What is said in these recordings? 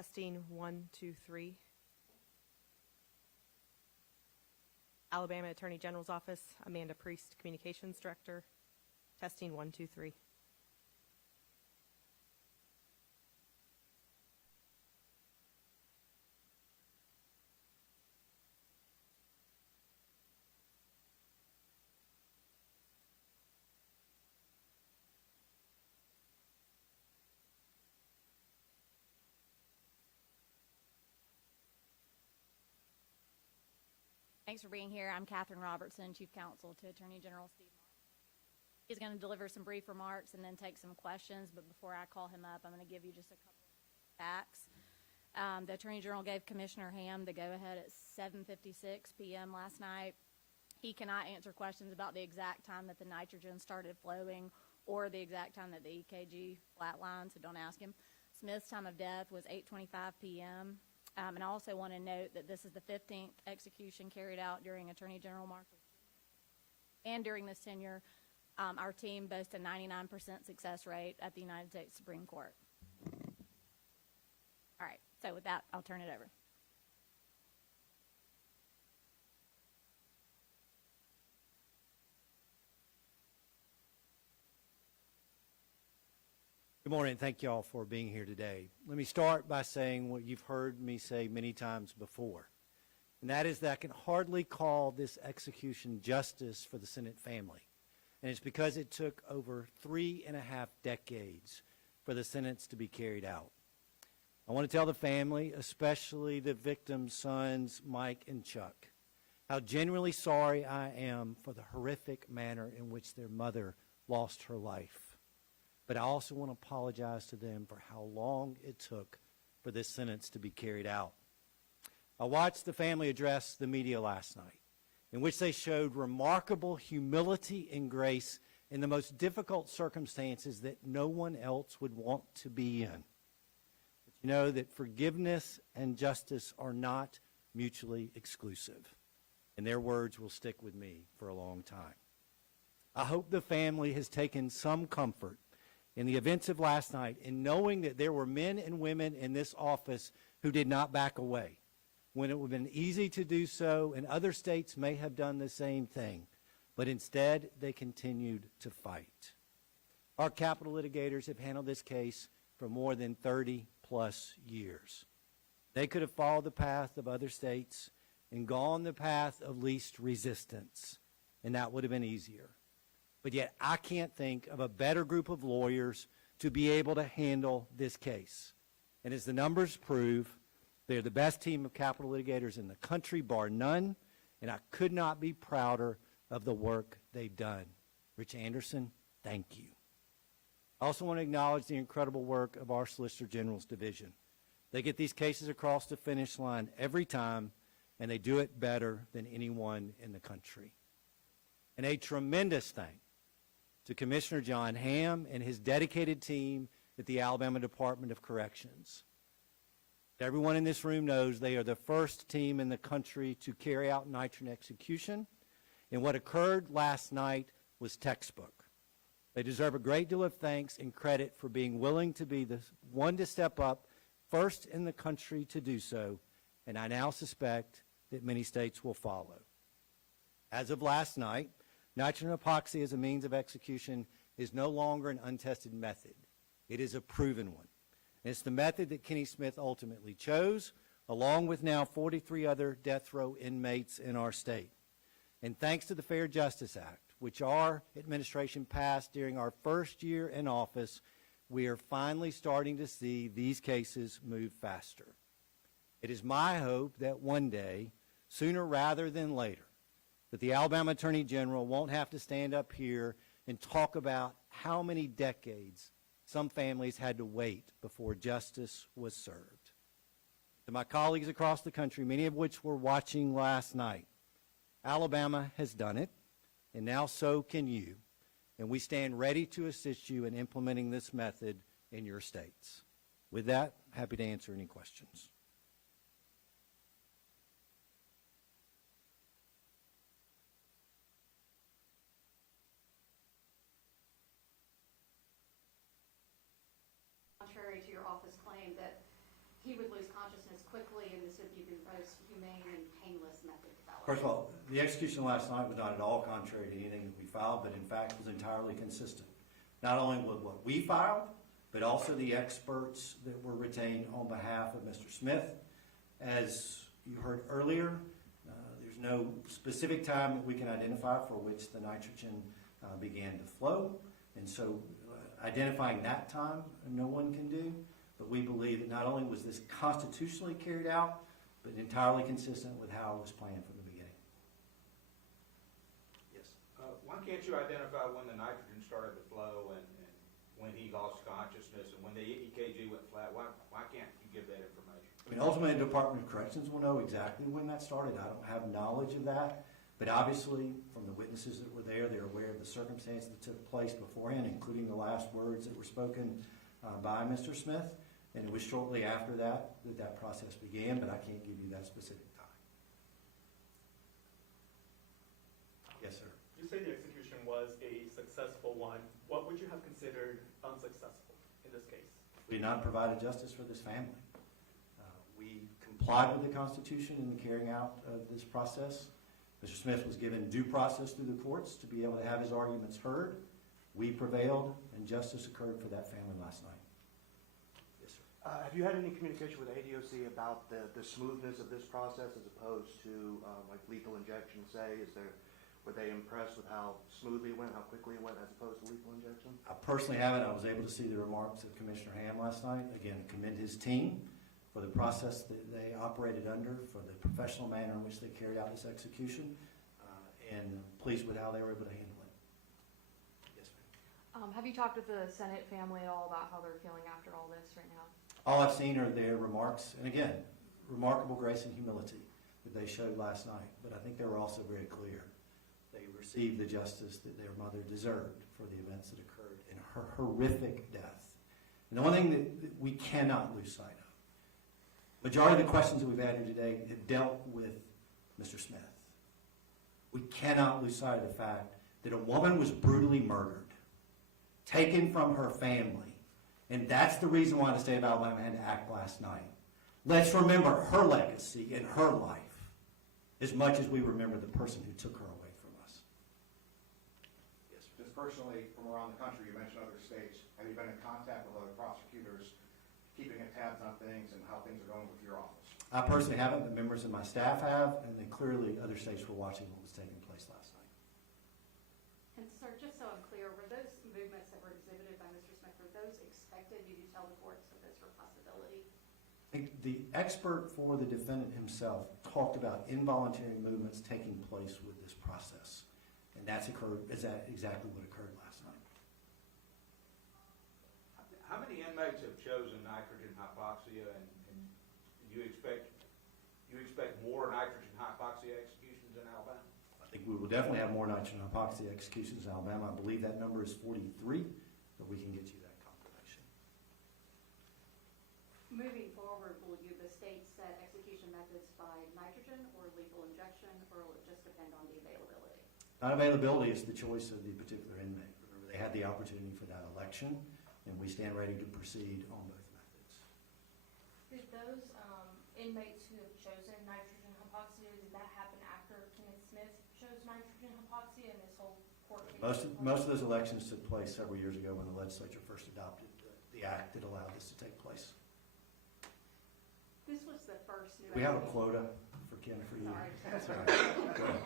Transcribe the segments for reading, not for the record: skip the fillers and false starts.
Testing 1, 2, 3. Alabama Attorney General's Office, Amanda Priest, Communications Director. Testing 1, 2, 3. Thanks for being here. I'm Catherine Robertson, Chief Counsel to Attorney General Steve Martin. He's going to deliver some brief remarks and then take some questions, but before I call him up, I'm going to give you just a couple of facts. The Attorney General gave Commissioner Ham the go-ahead at 7:56 p.m. last night. He cannot answer questions about the exact time that the nitrogen started flowing or the exact time that the EKG flatlined, so don't ask him. Smith's time of death was 8:25 p.m., and I also want to note that this is the 15th execution carried out during Attorney General Marshall. And during this tenure, our team boasts a 99% success rate at the United States Supreme Court. All right, so with that, I'll turn it over. Good morning. Thank you all for being here today. Let me start by saying what you've heard me say many times before, and that is that I can hardly call this execution justice for the Senate family. And it's because it took over 3.5 decades for the sentence to be carried out. I want to tell the family, especially the victims' sons, Mike and Chuck, how genuinely sorry I am for the horrific manner in which their mother lost her life. But I also want to apologize to them for how long it took for this sentence to be carried out. I watched the family address the media last night, in which they showed remarkable humility and grace in the most difficult circumstances that no one else would want to be in. But you know that forgiveness and justice are not mutually exclusive, and their words will stick with me for a long time. I hope the family has taken some comfort in the events of last night in knowing that there were men and women in this office who did not back away when it would have been easy to do so, and other states may have done the same thing, but instead they continued to fight. Our capital litigators have handled this case for more than 30-plus years. They could have followed the path of other states and gone the path of least resistance, and that would have been easier. But yet I can't think of a better group of lawyers to be able to handle this case. And as the numbers prove, they're the best team of capital litigators in the country, bar none, and I could not be prouder of the work they've done. Rich Anderson, thank you. I also want to acknowledge the incredible work of our Solicitor General's division. They get these cases across the finish line every time, and they do it better than anyone in the country. And a tremendous thanks to Commissioner John Hamm and his dedicated team at the Alabama Department of Corrections. Everyone in this room knows they are the first team in the country to carry out nitrogen execution, and what occurred last night was textbook. They deserve a great deal of thanks and credit for being willing to be the one to step up first in the country to do so, and I now suspect that many states will follow. As of last night, nitrogen epoxy as a means of execution is no longer an untested method. It is a proven one. And it's the method that Kenneth Smith ultimately chose, along with now 43 other death row inmates in our state. And thanks to the Fair Justice Act, which our administration passed during our first year in office, we are finally starting to see these cases move faster. It is my hope that one day, sooner rather than later, that the Alabama Attorney General won't have to stand up here and talk about how many decades some families had to wait before justice was served. To my colleagues across the country, many of which were watching last night, Alabama has done it, and now so can you. And we stand ready to assist you in implementing this method in your states. With that, happy to answer any questions. Contrary to your office claim that he would lose consciousness quickly and this would be the most humane and painless method developed. First of all, the execution last night was not at all contrary to anything that we filed, but in fact was entirely consistent. Not only with what we filed, but also the experts that were retained on behalf of Mr. Smith. As you heard earlier, there's no specific time that we can identify for which the nitrogen began to flow. And so identifying that time, no one can do. But we believe that not only was this constitutionally carried out, but entirely consistent with how it was planned from the beginning. Yes. Why can't you identify when the nitrogen started to flow and when he lost consciousness and when the EKG went flat? Why can't you give that information? I mean, ultimately, the Department of Corrections will know exactly when that started. I don't have knowledge of that. But obviously, from the witnesses that were there, they're aware of the circumstances that took place beforehand, including the last words that were spoken by Mr. Smith. And it was shortly after that that process began, but I can't give you that specific time. Yes, sir. You say the execution was a successful one. What would you have considered unsuccessful in this case? We did not provide justice for this family. We complied with the Constitution in the carrying out of this process. Mr. Smith was given due process through the courts to be able to have his arguments heard. We prevailed, and justice occurred for that family last night. Yes, sir. Have you had any communication with ADOC about the smoothness of this process as opposed to like lethal injection, say? Were they impressed with how smoothly it went, how quickly it went, as opposed to lethal injection? I personally haven't. I was able to see the remarks of Commissioner Ham last night. Again, commend his team for the process that they operated under, for the professional manner in which they carried out this execution, and pleased with how they were able to handle it. Yes, ma'am. Have you talked with the Senate family at all about how they're feeling after all this right now? All I've seen are their remarks, and again, remarkable grace and humility that they showed last night. But I think they were also very clear. They received the justice that their mother deserved for the events that occurred in her horrific death. And the one thing that we cannot lose sight of, majority of the questions that we've had here today have dealt with Mr. Smith. We cannot lose sight of the fact that a woman was brutally murdered, taken from her family, and that's the reason why the state of Alabama had to act last night. Let's remember her legacy and her life as much as we remember the person who took her away from us. Yes, sir. Just personally, from around the country, you mentioned other states. Have you been in contact with other prosecutors, keeping tabs on things and how things are going with your office? I personally haven't, but members of my staff have, and then clearly other states were watching what was taking place last night. And sir, just so I'm clear, were those movements that were exhibited by Mr. Smith, were those expected? Did you tell the courts that those were a possibility? The expert for the defendant himself talked about involuntary movements taking place with this process, and that's exactly what occurred last night. How many inmates have chosen nitrogen hypoxia, and you expect more nitrogen hypoxia executions in Alabama? I think we will definitely have more nitrogen hypoxia executions in Alabama. I believe that number is 43, but we can get you that confirmation. Moving forward, will the state set execution methods by nitrogen or lethal injection, or will it just depend on the availability? Not availability is the choice of the particular inmate. Remember, they had the opportunity for that election, and we stand ready to proceed on both methods. Did those inmates who have chosen nitrogen hypoxia, did that happen after Kenneth Smith chose nitrogen hypoxia and this whole court case? Most of those elections took place several years ago when the legislature first adopted the act that allowed this to take place. This was the first new. We have a quota for Ken for you. Sorry. That's all right. Go ahead.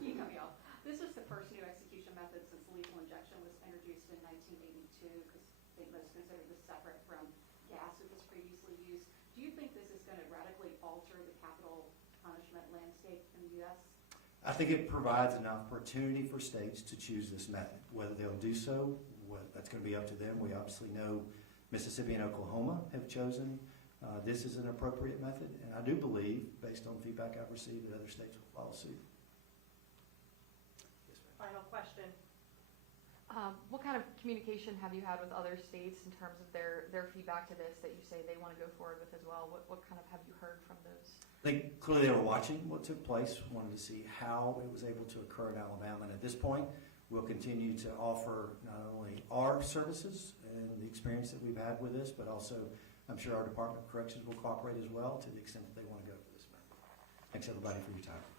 You cut me off. This was the first new execution method since lethal injection was introduced in 1982, because I think most considered this separate from gas that was previously used. Do you think this is going to radically alter the capital punishment landscape in the U.S.? I think it provides an opportunity for states to choose this method. Whether they'll do so, that's going to be up to them. We obviously know Mississippi and Oklahoma have chosen this is an appropriate method, and I do believe, based on feedback I've received, that other states will follow suit. Yes, ma'am. Final question. What kind of communication have you had with other states in terms of their feedback to this that you say they want to go forward with as well? What kind of have you heard from those? I think clearly they were watching what took place, wanted to see how it was able to occur in Alabama, and at this point, we'll continue to offer not only our services and the experience that we've had with this, but also I'm sure our Department of Corrections will cooperate as well to the extent that they want to go for this method. Thanks, everybody, for your time.